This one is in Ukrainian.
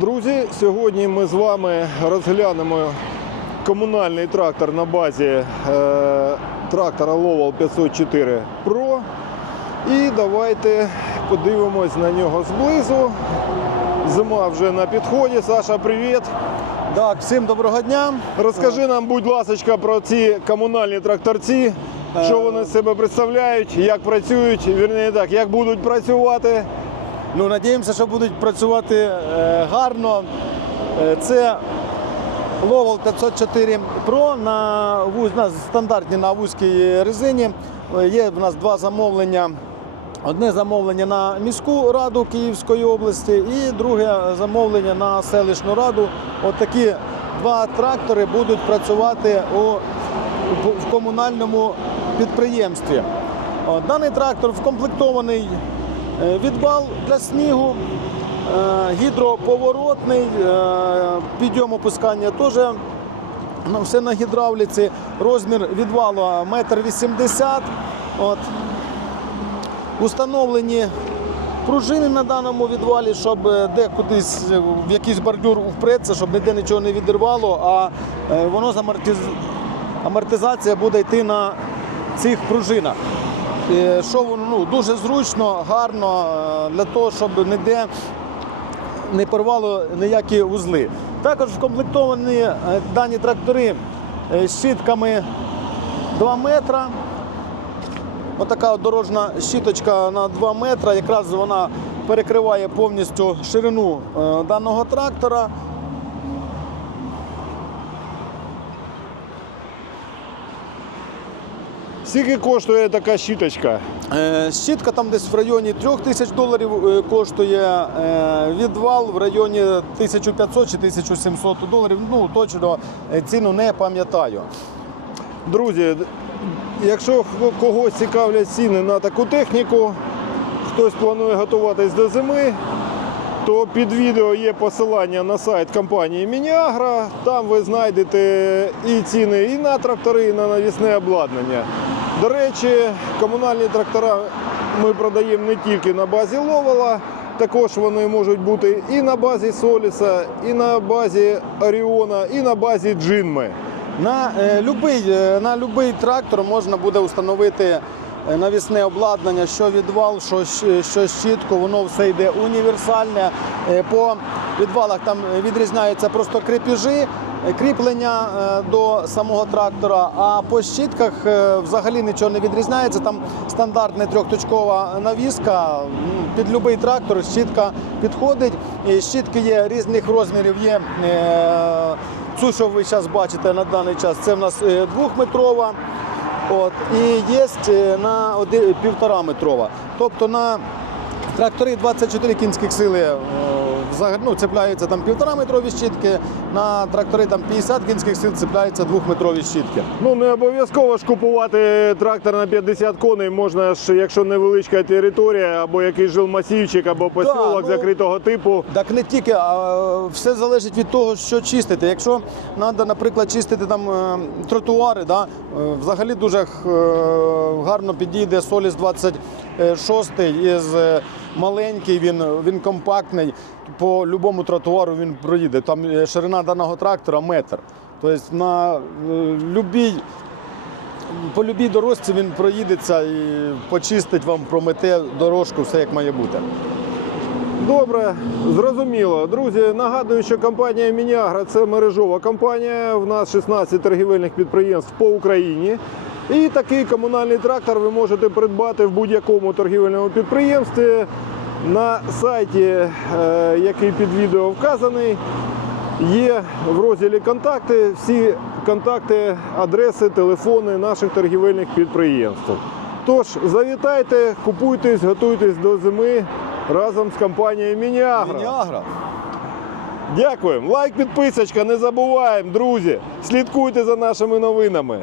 Друзі, сьогодні ми з вами розглянемо комунальний трактор на базі е, трактора Lowell 504 Pro. І давайте подивимось на нього зблизу. Зима вже на підході. Саша, привіт. Так, всім доброго дня. Розкажи нам, будь ласка, про ці комунальні тракторці. Що вони з себе представляють, як працюють, вірніше так, як будуть працювати. Ну, надіємося, що будуть працювати е, гарно. Е, це Lowell 504 Pro на, на стандартній на вузькій резині. Е, Є в нас два замовлення. Одне замовлення на міську раду Київської області і друге замовлення на селищну раду. От два трактори будуть працювати у, в комунальному підприємстві. Даний трактор вкомплектований е, відвал для снігу, е, гідроповоротний, е, підйом опускання теж ну, все на гідравліці. Розмір відвалу 1,80 м. Установлені пружини на даному відвалі, щоб де в якийсь бордюр впреться, щоб ніде нічого не відірвало, а воно амортизація буде йти на цих пружинах. Е, Що воно ну, дуже зручно, гарно е, для того, щоб ніде не порвало ніякі вузли. Також вкомплектовані е, дані трактори е, щитками 2 метра. Отака от дорожна щіточка на 2 метри. Якраз вона перекриває повністю ширину е, даного трактора. Скільки коштує така щіточка? Е, Щітка там десь в районі 3 тисяч доларів е, коштує, е, відвал в районі 1500 чи 1700 доларів. Ну точно ціну не пам'ятаю. Друзі, якщо когось цікавлять ціни на таку техніку, хтось планує готуватись до зими, то під відео є посилання на сайт компанії Мініагра. Там ви знайдете і ціни і на трактори, і на навісне обладнання. До речі, комунальні трактора ми продаємо не тільки на базі Ловела, також вони можуть бути і на базі Соліса, і на базі Оріона, і на базі Джинми. На е, любий, е, на трактор можна буде встановити е, навісне обладнання, що відвал, що, що щітку, воно все йде універсальне. Е, По відвалах там відрізняються просто крепежі, е, кріплення е, до самого трактора, а по щітках е, взагалі нічого не відрізняється. Там стандартна трьохточкова навіска. Під будь-який трактор щітка підходить. Щітки є різних розмірів. Є е, Цю, що ви зараз бачите на даний час, це в нас е, двохметрова. От, і є е, на півтора метрова. Тобто на тракторі 24 кінських сили е, ну, цепляються там півтора метрові щітки, на трактори там 50 кінських сил цепляються двохметрові щітки. Ну не обов'язково ж купувати трактор на 50 коней. Можна ж, якщо невеличка територія, або якийсь жилмасівчик, або посілок ну, закритого типу. Так не тільки, а все залежить від того, що чистити. Якщо треба, наприклад, чистити там е, тротуари, да, е, взагалі дуже е, гарно підійде Соліс 26 із е, маленький, він, він компактний. По будь-якому тротуару він проїде. Там е, ширина даного трактора метр. Тобто на е, любій по любій дорожці він проїдеться і почистить вам, промете дорожку, все як має бути. Добре, зрозуміло. Друзі, нагадую, що компанія Мініагра це мережова компанія. В нас 16 торгівельних підприємств по Україні. І такий комунальний трактор ви можете придбати в будь-якому торгівельному підприємстві на сайті, е, який під відео вказаний. Є в розділі контакти всі контакти, адреси, телефони наших торгівельних підприємств. Тож завітайте, купуйтесь, готуйтесь до зими разом з компанією Мініагра. Мініагра. Дякуємо. Лайк, підписочка, не забуваємо, друзі. Слідкуйте за нашими новинами.